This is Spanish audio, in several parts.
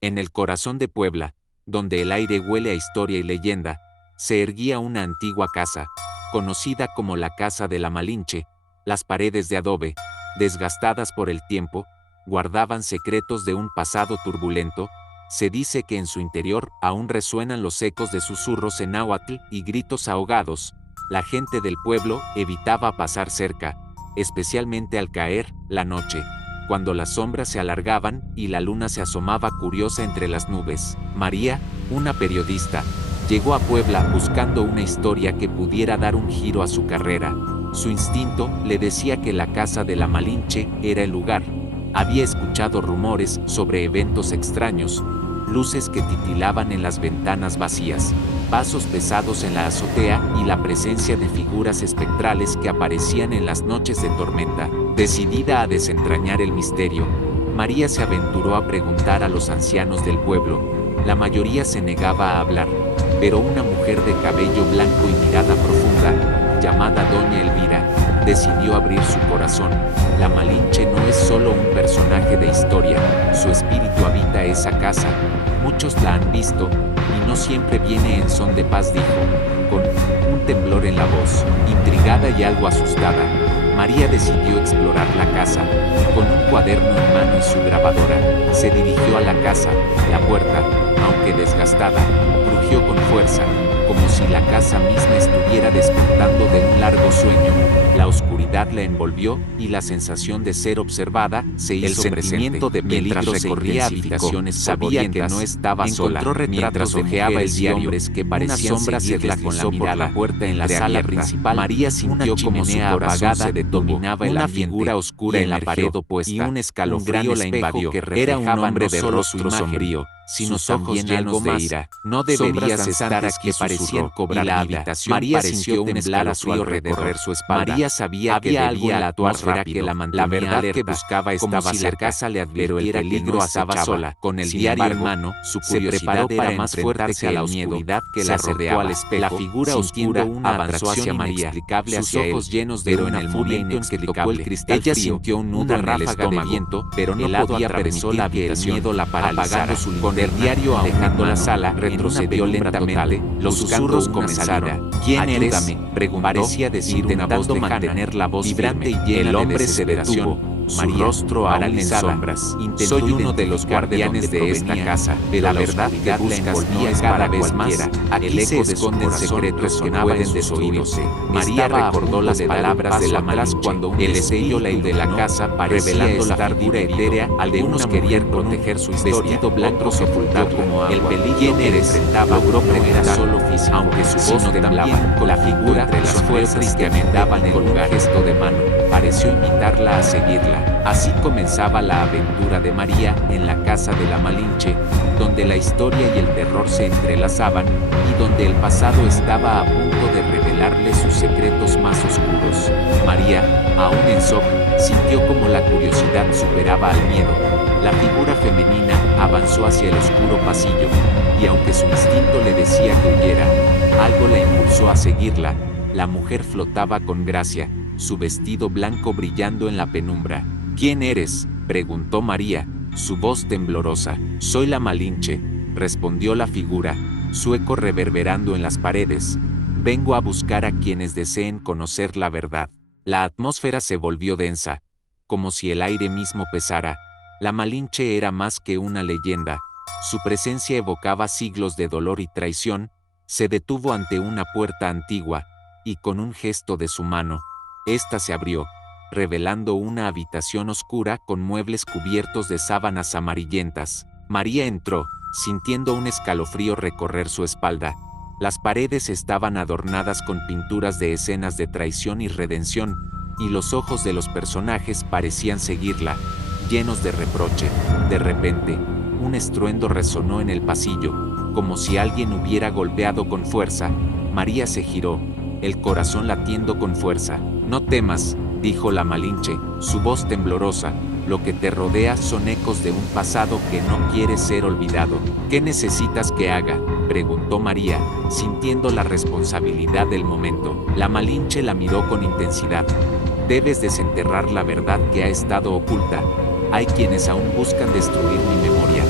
En el corazón de Puebla, donde el aire huele a historia y leyenda, se erguía una antigua casa, conocida como la Casa de la Malinche. Las paredes de adobe, desgastadas por el tiempo, guardaban secretos de un pasado turbulento. Se dice que en su interior aún resuenan los ecos de susurros en náhuatl y gritos ahogados. La gente del pueblo evitaba pasar cerca, especialmente al caer la noche, cuando las sombras se alargaban y la luna se asomaba curiosa entre las nubes. María, una periodista, llegó a Puebla buscando una historia que pudiera dar un giro a su carrera. Su instinto le decía que la Casa de la Malinche era el lugar. Había escuchado rumores sobre eventos extraños, luces que titilaban en las ventanas vacías, pasos pesados en la azotea y la presencia de figuras espectrales que aparecían en las noches de tormenta. Decidida a desentrañar el misterio, María se aventuró a preguntar a los ancianos del pueblo. La mayoría se negaba a hablar, pero una mujer de cabello blanco y mirada profunda, llamada Doña Elvira, decidió abrir su corazón. La Malinche no es solo un personaje de historia, su espíritu habita esa casa. Muchos la han visto, y no siempre viene en son de paz, dijo, con un temblor en la voz. Intrigada y algo asustada, María decidió explorar la casa. Con un cuaderno en mano y su grabadora, se dirigió a la casa. La puerta, aunque desgastada, crujió con fuerza, como si la casa misma estuviera despertando de un largo sueño. La oscuridad la envolvió y la sensación de ser observada se hizo presente. El sentimiento de peligro recorría habitaciones, sabía que no estaba sola. Mientras hojeaba el diario, que parecían seguirla con la mirada. La puerta en la sala principal, María sintió como su corazón se dominaba en la figura oscura en la pared opuesta, y un escalofrío la invadió. Era un hombre de rostro sombrío, sino sus ojos llenos de ira. No deberías estar aquí, parecían cobrar la habitación. María sintió temblar a su alrededor su espalda. María sabía que algo en la atmósfera que la mantenía alerta. Que buscaba estaba cerca, la casa le advirtiera el peligro, estaba sola. Con el diario en mano, su curiosidad era más fuerte que la oscuridad que la rodeaba. Al espejo, la figura oscura avanzó hacia María, sus ojos llenos de una furia inexplicable. Ella sintió un nudo, una ráfaga de viento, pero no podía permitir la habitación. El miedo la paralizara. Con el diario dejando la sala, retrocedió lentamente. Los susurros comenzaron. ¿Quién eres?, preguntó. Parecía decir una voz lejana, mantener la voz vibrante y llena. El hombre se detuvo, su rostro paralizado. Soy uno de los guardianes de esta casa, pero la verdad que buscas no es cada vez más. Aquí se esconden secretos que pueden destruirse. María recordó las palabras de la Malinche cuando un espíritu de la casa parecía estar dura etérea. Algunos querían proteger su historia, vestido blanco se ocultó como agua. El peligro que enfrentaba logró preguntar solo físico, aunque su voz temblaba. Con la figura entre las fuerzas que amendaban en un gesto de mano, pareció invitarla a seguirla. Así comenzaba la aventura de María en la Casa de la Malinche, donde la historia y el terror se entrelazaban, y donde el pasado estaba a punto de revelarle sus secretos más oscuros. María, aún en shock, sintió como la curiosidad superaba al miedo. La figura femenina avanzó hacia el oscuro pasillo, y aunque su instinto le decía que huyera, algo la impulsó a seguirla. La mujer flotaba con gracia, su vestido blanco brillando en la penumbra. ¿Quién eres?, preguntó María, su voz temblorosa. Soy la Malinche, respondió la figura, su eco reverberando en las paredes. Vengo a buscar a quienes deseen conocer la verdad. La atmósfera se volvió densa, como si el aire mismo pesara. La Malinche era más que una leyenda. Su presencia evocaba siglos de dolor y traición. Se detuvo ante una puerta antigua, y con un gesto de su mano, esta se abrió, revelando una habitación oscura con muebles cubiertos de sábanas amarillentas. María entró, sintiendo un escalofrío recorrer su espalda. Las paredes estaban adornadas con pinturas de escenas de traición y redención, y los ojos de los personajes parecían seguirla, llenos de reproche. De repente, un estruendo resonó en el pasillo, como si alguien hubiera golpeado con fuerza. María se giró, el corazón latiendo con fuerza. No temas, dijo la Malinche, su voz temblorosa. Lo que te rodea son ecos de un pasado que no quiere ser olvidado. ¿Qué necesitas que haga?, preguntó María, sintiendo la responsabilidad del momento. La Malinche la miró con intensidad. Debes desenterrar la verdad que ha estado oculta. Hay quienes aún buscan destruir mi memoria.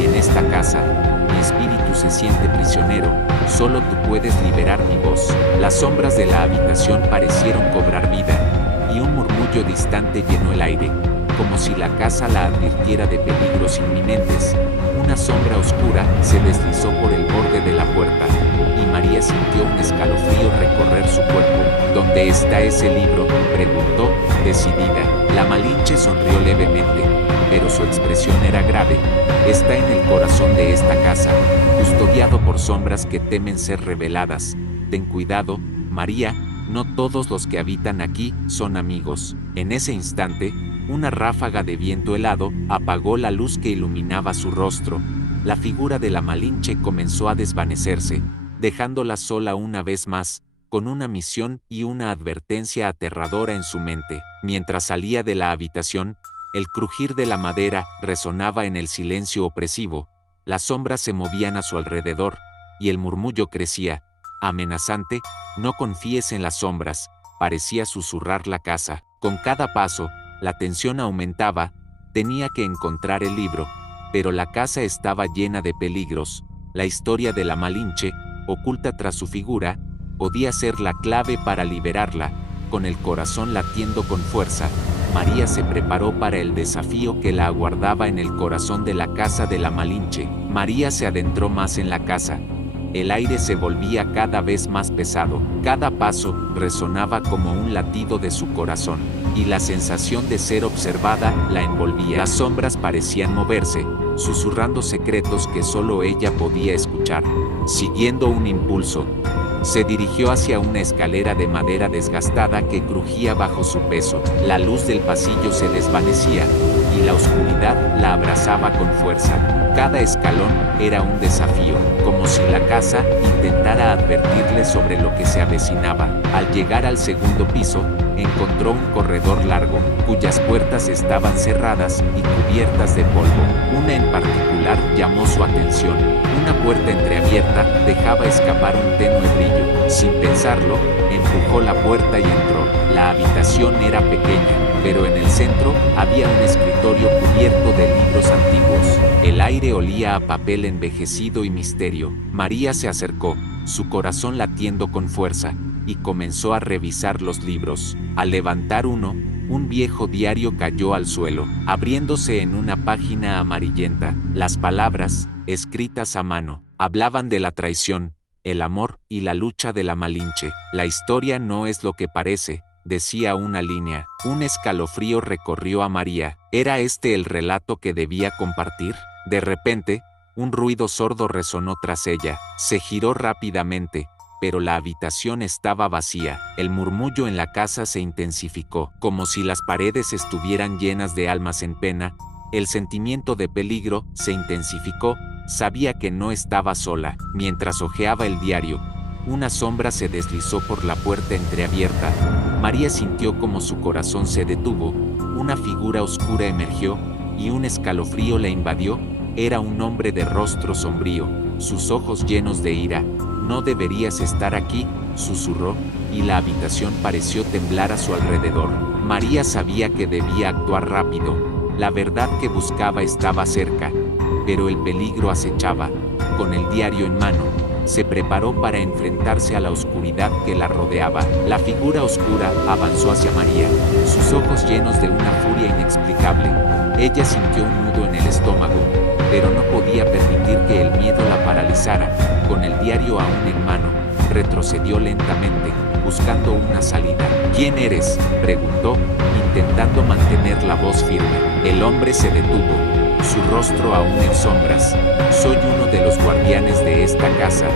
y en esta casa, mi espíritu se siente prisionero, solo tú puedes liberar mi voz. Las sombras de la habitación parecieron cobrar vida, y un murmullo distante llenó el aire, como si la casa la advirtiera de peligros inminentes. Una sombra oscura se deslizó por el borde de la puerta, y María sintió un escalofrío recorrer su cuerpo. ¿Dónde está ese libro?, preguntó, decidida. La Malinche sonrió levemente, pero su expresión era grave. Está en el corazón de esta casa, custodiado por sombras que temen ser reveladas. Ten cuidado, María, no todos los que habitan aquí son amigos. En ese instante, una ráfaga de viento helado apagó la luz que iluminaba su rostro. La figura de la Malinche comenzó a desvanecerse, dejándola sola una vez más, con una misión y una advertencia aterradora en su mente. Mientras salía de la habitación, el crujir de la madera resonaba en el silencio opresivo, las sombras se movían a su alrededor, y el murmullo crecía, amenazante. No confíes en las sombras, parecía susurrar la casa. Con cada paso, la tensión aumentaba, tenía que encontrar el libro, pero la casa estaba llena de peligros. La historia de la Malinche, oculta tras su figura, podía ser la clave para liberarla. Con el corazón latiendo con fuerza, María se preparó para el desafío que la aguardaba en el corazón de la casa de la Malinche. María se adentró más en la casa. El aire se volvía cada vez más pesado, cada paso resonaba como un latido de su corazón, y la sensación de ser observada la envolvía. Las sombras parecían moverse, susurrando secretos que solo ella podía escuchar. Siguiendo un impulso, se dirigió hacia una escalera de madera desgastada que crujía bajo su peso. La luz del pasillo se desvanecía, y la oscuridad la abrazaba con fuerza. Cada escalón era un desafío, como si la casa intentara advertirle sobre lo que se avecinaba. Al llegar al segundo piso, encontró un corredor largo, cuyas puertas estaban cerradas y cubiertas de polvo. Una en particular llamó su atención. Una puerta entreabierta dejaba escapar un tenue brillo. Sin pensarlo, empujó la puerta y entró. La habitación era pequeña, pero en el centro había un escritorio cubierto de libros antiguos. El aire olía a papel envejecido y misterio. María se acercó, su corazón latiendo con fuerza, y comenzó a revisar los libros. Al levantar uno, un viejo diario cayó al suelo, abriéndose en una página amarillenta. Las palabras, escritas a mano, hablaban de la traición, el amor y la lucha de la Malinche. La historia no es lo que parece, decía una línea. Un escalofrío recorrió a María. ¿Era este el relato que debía compartir? De repente, un ruido sordo resonó tras ella. Se giró rápidamente, pero la habitación estaba vacía. El murmullo en la casa se intensificó, como si las paredes estuvieran llenas de almas en pena. El sentimiento de peligro se intensificó. Sabía que no estaba sola. Mientras hojeaba el diario, una sombra se deslizó por la puerta entreabierta. María sintió como su corazón se detuvo. Una figura oscura emergió, y un escalofrío la invadió. Era un hombre de rostro sombrío, sus ojos llenos de ira. «No deberías estar aquí», susurró, y la habitación pareció temblar a su alrededor. María sabía que debía actuar rápido. La verdad que buscaba estaba cerca, pero el peligro acechaba. Con el diario en mano, se preparó para enfrentarse a la oscuridad que la rodeaba. La figura oscura avanzó hacia María, sus ojos llenos de una furia inexplicable. Ella sintió un nudo en el estómago, pero no podía permitir que el miedo la paralizara. Con el diario aún en mano, retrocedió lentamente, buscando una salida. «¿Quién eres?», preguntó, intentando mantener la voz firme. El hombre se detuvo, su rostro aún en sombras. «Soy uno de los guardianes de esta casa.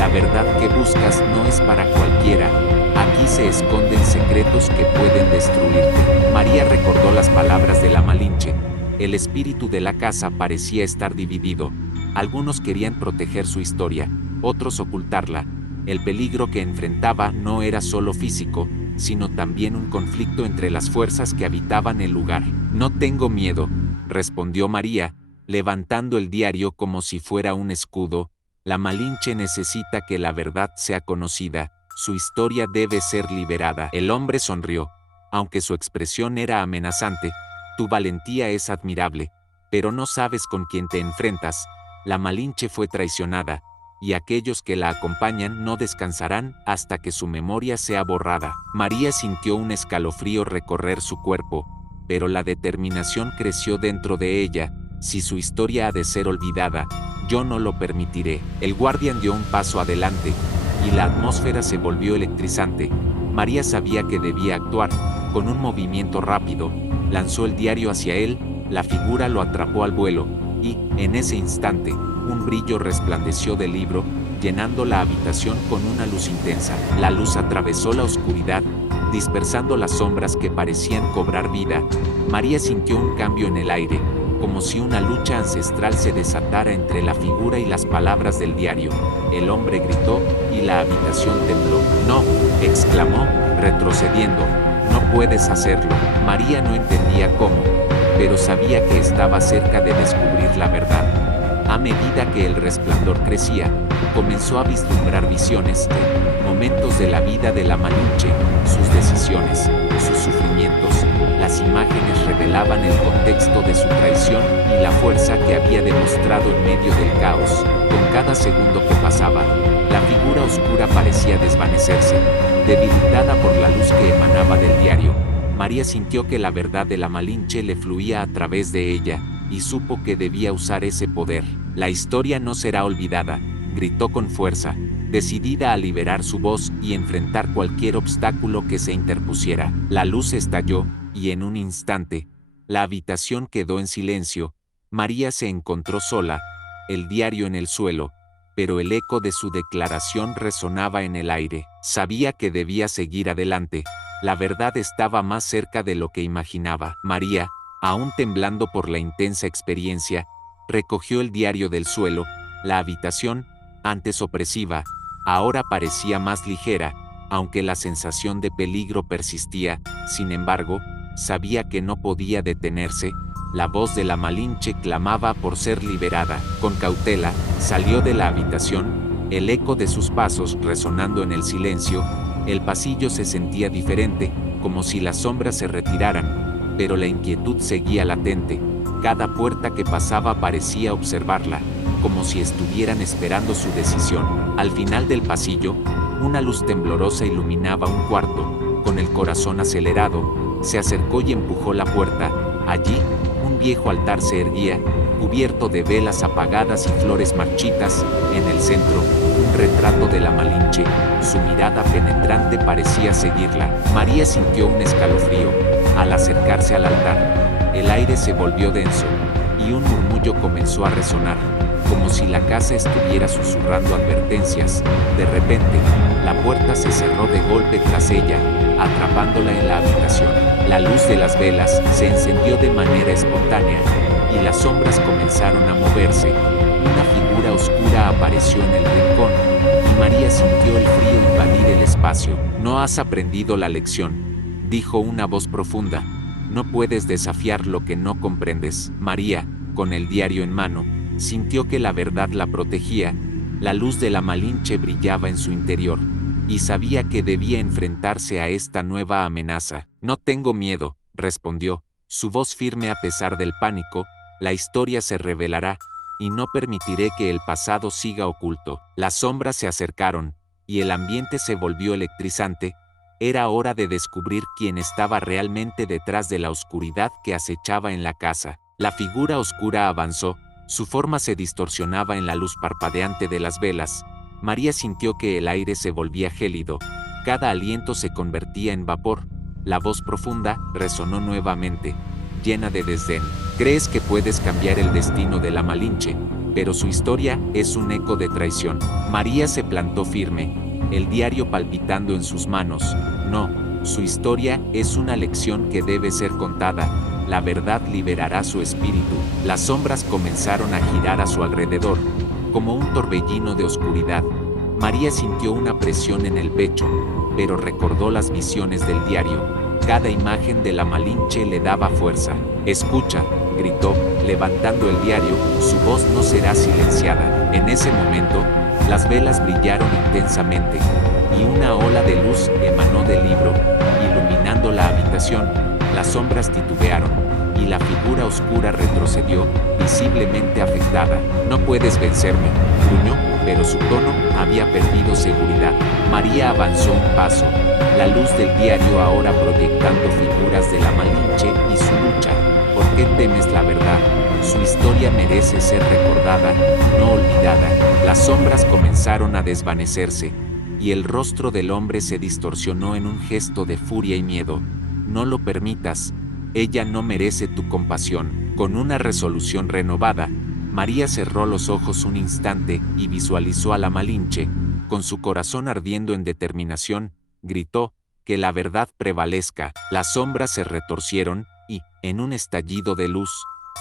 La verdad que buscas no es para cualquiera. Aquí se esconden secretos que pueden destruirte». María recordó las palabras de la Malinche. El espíritu de la casa parecía estar dividido. Algunos querían proteger su historia, otros ocultarla. El peligro que enfrentaba no era solo físico, sino también un conflicto entre las fuerzas que habitaban el lugar. «No tengo miedo», respondió María, levantando el diario como si fuera un escudo. «La Malinche necesita que la verdad sea conocida, su historia debe ser liberada». El hombre sonrió, aunque su expresión era amenazante. «Tu valentía es admirable, pero no sabes con quién te enfrentas. La Malinche fue traicionada, y aquellos que la acompañan no descansarán hasta que su memoria sea borrada. María sintió un escalofrío recorrer su cuerpo, pero la determinación creció dentro de ella. Si su historia ha de ser olvidada, yo no lo permitiré. El guardián dio un paso adelante, y la atmósfera se volvió electrizante. María sabía que debía actuar. Con un movimiento rápido, lanzó el diario hacia él, la figura lo atrapó al vuelo, y, en ese instante, un brillo resplandeció del libro, llenando la habitación con una luz intensa. La luz atravesó la oscuridad, dispersando las sombras que parecían cobrar vida. María sintió un cambio en el aire, como si una lucha ancestral se desatara entre la figura y las palabras del diario. El hombre gritó, y la habitación tembló. «No», exclamó, retrocediendo, «no puedes hacerlo». María no entendía cómo, pero sabía que estaba cerca de descubrir la verdad. A medida que el resplandor crecía, comenzó a vislumbrar visiones, momentos de la vida de la Malinche, sus decisiones, sus sufrimientos. Las imágenes revelaban el contexto de su traición y la fuerza que había demostrado en medio del caos. Con cada segundo que pasaba, la figura oscura parecía desvanecerse, debilitada por la luz que emanaba del diario. María sintió que la verdad de la Malinche le fluía a través de ella, y supo que debía usar ese poder. «La historia no será olvidada», gritó con fuerza, decidida a liberar su voz y enfrentar cualquier obstáculo que se interpusiera. La luz estalló, y en un instante, la habitación quedó en silencio. María se encontró sola, el diario en el suelo, pero el eco de su declaración resonaba en el aire. Sabía que debía seguir adelante. La verdad estaba más cerca de lo que imaginaba. María, aún temblando por la intensa experiencia, recogió el diario del suelo. La habitación, antes opresiva, ahora parecía más ligera, aunque la sensación de peligro persistía. Sin embargo, sabía que no podía detenerse. La voz de la Malinche clamaba por ser liberada. Con cautela, salió de la habitación, el eco de sus pasos resonando en el silencio. El pasillo se sentía diferente, como si las sombras se retiraran, pero la inquietud seguía latente. Cada puerta que pasaba parecía observarla, como si estuvieran esperando su decisión. Al final del pasillo, una luz temblorosa iluminaba un cuarto. Con el corazón acelerado, se acercó y empujó la puerta. Allí, un viejo altar se erguía, cubierto de velas apagadas y flores marchitas. En el centro, un retrato de la Malinche. Su mirada penetrante parecía seguirla. María sintió un escalofrío al acercarse al altar. El aire se volvió denso, y un murmullo comenzó a resonar, como si la casa estuviera susurrando advertencias. De repente, la puerta se cerró de golpe tras ella, atrapándola en la habitación. La luz de las velas se encendió de manera espontánea, y las sombras comenzaron a moverse. Una figura oscura apareció en el rincón, y María sintió el frío invadir el espacio. «No has aprendido la lección», dijo una voz profunda. «No puedes desafiar lo que no comprendes». María, con el diario en mano, sintió que la verdad la protegía. La luz de la Malinche brillaba en su interior, y sabía que debía enfrentarse a esta nueva amenaza. «No tengo miedo», respondió, su voz firme a pesar del pánico. «La historia se revelará, y no permitiré que el pasado siga oculto». Las sombras se acercaron, y el ambiente se volvió electrizante. Era hora de descubrir quién estaba realmente detrás de la oscuridad que acechaba en la casa. La figura oscura avanzó. Su forma se distorsionaba en la luz parpadeante de las velas. María sintió que el aire se volvía gélido. Cada aliento se convertía en vapor. La voz profunda resonó nuevamente, llena de desdén. «Crees que puedes cambiar el destino de la Malinche, pero su historia es un eco de traición». María se plantó firme, el diario palpitando en sus manos. «No, su historia es una lección que debe ser contada. La verdad liberará su espíritu». Las sombras comenzaron a girar a su alrededor, como un torbellino de oscuridad. María sintió una presión en el pecho, pero recordó las visiones del diario. Cada imagen de la Malinche le daba fuerza. «Escucha», gritó, levantando el diario, «su voz no será silenciada». En ese momento, las velas brillaron intensamente, y una ola de luz emanó del libro, iluminando la habitación. Las sombras titubearon, y la figura oscura retrocedió, visiblemente afectada. No puedes vencerme, gruñó, pero su tono había perdido seguridad. María avanzó un paso, la luz del diario ahora proyectando figuras de la Malinche y su lucha. ¿Por qué temes la verdad? Su historia merece ser recordada, no olvidada. Las sombras comenzaron a desvanecerse, y el rostro del hombre se distorsionó en un gesto de furia y miedo. No lo permitas, ella no merece tu compasión. Con una resolución renovada, María cerró los ojos un instante y visualizó a la Malinche. Con su corazón ardiendo en determinación, gritó, que la verdad prevalezca. Las sombras se retorcieron, y, en un estallido de luz,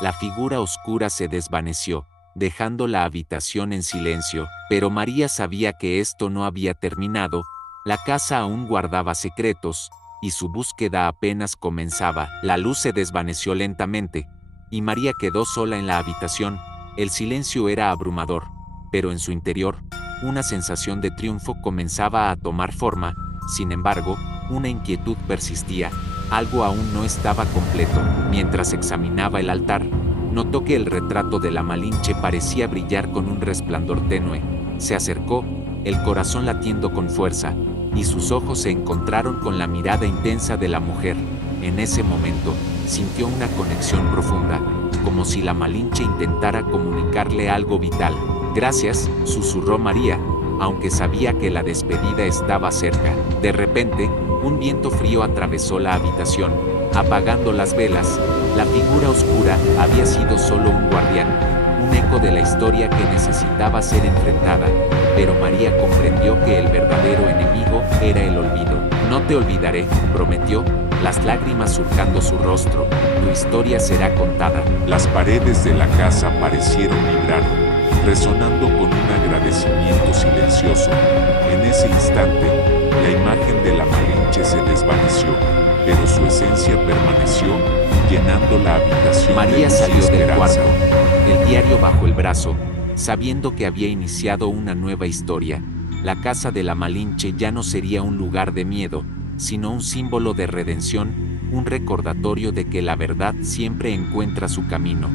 la figura oscura se desvaneció, dejando la habitación en silencio. Pero María sabía que esto no había terminado, la casa aún guardaba secretos, y su búsqueda apenas comenzaba. La luz se desvaneció lentamente, y María quedó sola en la habitación. El silencio era abrumador, pero en su interior, una sensación de triunfo comenzaba a tomar forma. Sin embargo, una inquietud persistía, algo aún no estaba completo. Mientras examinaba el altar, notó que el retrato de la Malinche parecía brillar con un resplandor tenue. Se acercó, el corazón latiendo con fuerza, y sus ojos se encontraron con la mirada intensa de la mujer. En ese momento, sintió una conexión profunda, como si la Malinche intentara comunicarle algo vital. Gracias, susurró María, aunque sabía que la despedida estaba cerca. De repente, un viento frío atravesó la habitación, apagando las velas. La figura oscura había sido solo un guardián, un eco de la historia que necesitaba ser enfrentada, pero María comprendió que el verdadero enemigo era el olvido. No te olvidaré, prometió, las lágrimas surcando su rostro. Tu historia será contada. Las paredes de la casa parecieron vibrar, resonando con un agradecimiento silencioso. En ese instante, la imagen de la Malinche se desvaneció, pero su esencia permaneció, llenando la habitación. María de luz y salió del esperanza. cuarto, el diario bajo el brazo, sabiendo que había iniciado una nueva historia. La casa de la Malinche ya no sería un lugar de miedo, sino un símbolo de redención, un recordatorio de que la verdad siempre encuentra su camino.